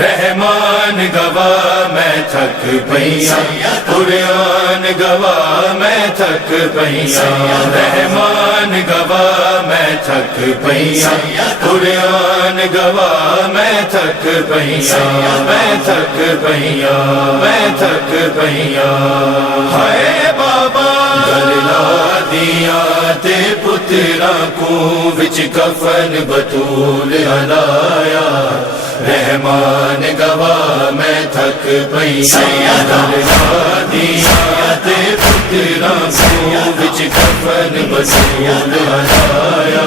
رحمان گواہ میں تھک پئیاں، قرآن گواہ میں تھک پئیاں، رحمان گواہ میں تھک پئیاں، قرآن گواہ میں تھک پئیاں، میں تھک پئیاں، میں تھک پئیاں۔ ہائے بابا گل لا دیاں تے پتراں کو وچ کفن بطول ہلایا، رحمان گواہ میں تھک پئیاں، گل لا دیاں تے پتراں کو وچ کفن بطول ہلایا،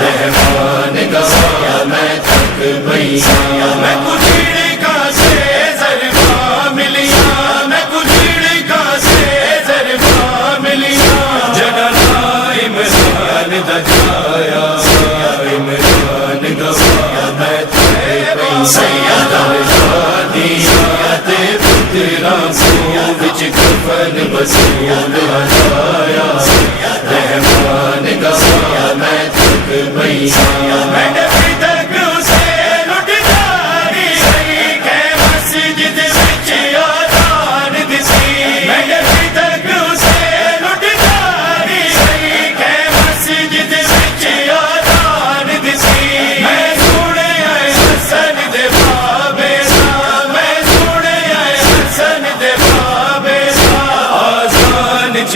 رحمان گواہ میں تھک پئیاں۔ میں کجیڑ کا سے ضرباں ملیاں، میں کجیڑ کا سے ضرباں ملیاں، جڑا عمران دا جایا، عمران گواہ میں تھک پئیاں، گل لا دیاں تے پتراں کو وچ کفن بطول ہلایا، رحمان گواہ میں تھک پئیاں۔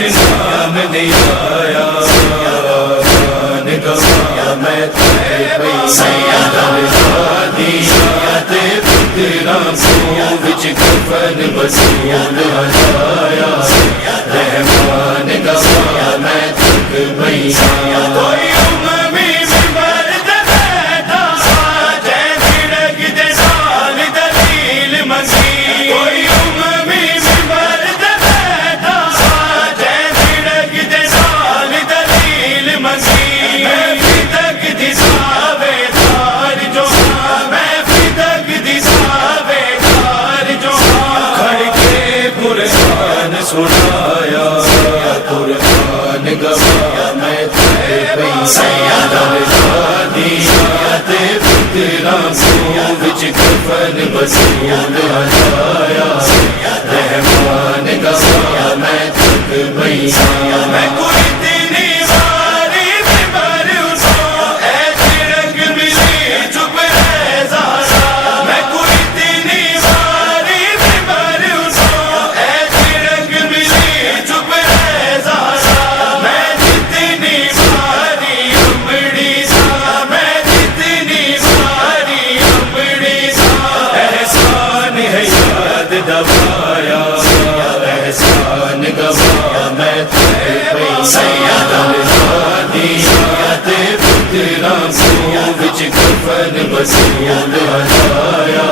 نام نہیں آیا، رحمان گواہ میں تھک پئیاں، گل لا دیاں تے پتراں کو وچ کفن بطول ہلایا، رحمان گواہ میں تھک پئیاں۔ کوئی اممی منبر تے بیٹھا جے جھڑک دے نال دلیل منگی، کوئی اممی منبر تے بیٹھا جے جھڑک دے نال دلیل منگی، میں فدق دی تابعدار جو ہاں، میں فدق دی تابعدار جو ہاں، کھڑ کے قرآن سنایا، قرآن گواہ میں تھک پئیاں، گل لا دیاں تے پتراں کو وچ کفن بطول ہلایا، رحمان گواہ میں تھک پئیاں۔ میں کوئی اتنی باری منبر اٹھوں اے جھڑک ملی چپ رہ زارا، میں کوئی اتنی باری منبر اٹھوں اے جھڑک ملی چپ رہ زارا، میں جتنی باری امڑی سا، میں جتنی باری امڑی سا، احسان ہے یاد دبایا، احسان گواہ میں تھک پئیاں، گل لا دیاں تے پتراں کو وچ کفن بطول ہلایا،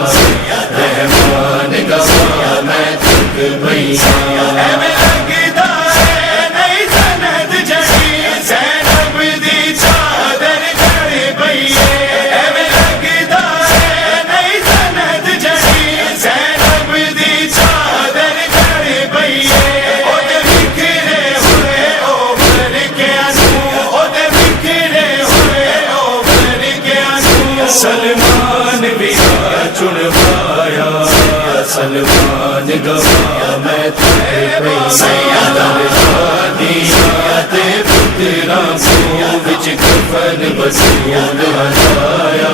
رحمان گواہ میں تھک پئیاں۔ ایویں لگدا ہے نہیں سند جڑی زینب دی چادر چڑھ پئی ہے، ایویں لگدا ہے نہیں سند جڑی زینب دی چادر چڑھ پئی ہے، او تے بکھرے ہوئے او بھر کے آنسو، او تے بکھرے ہوئے او بھر کے آنسو، سلمان بھی چڑھوایا، سلمان گواہ میں تھک پئیاں، گل لا دیاں تے پتراں کو وچ کفن بطول ہلایا،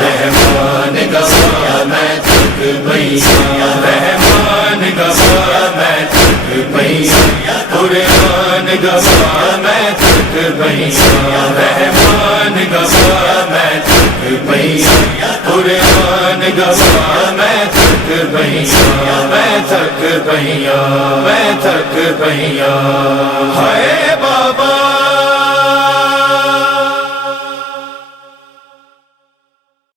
رحمان گواہ میں تھک پئیاں، رحمان گواہ میں تھک پئیاں، قرآن گواہ میں تھک پئیاں، رحمان گواہ میں تھک پئیاں، قرآن گواہ میں تھک پئیاں، میں تھک پئیاں، میں تھک پئیاں۔ ہائے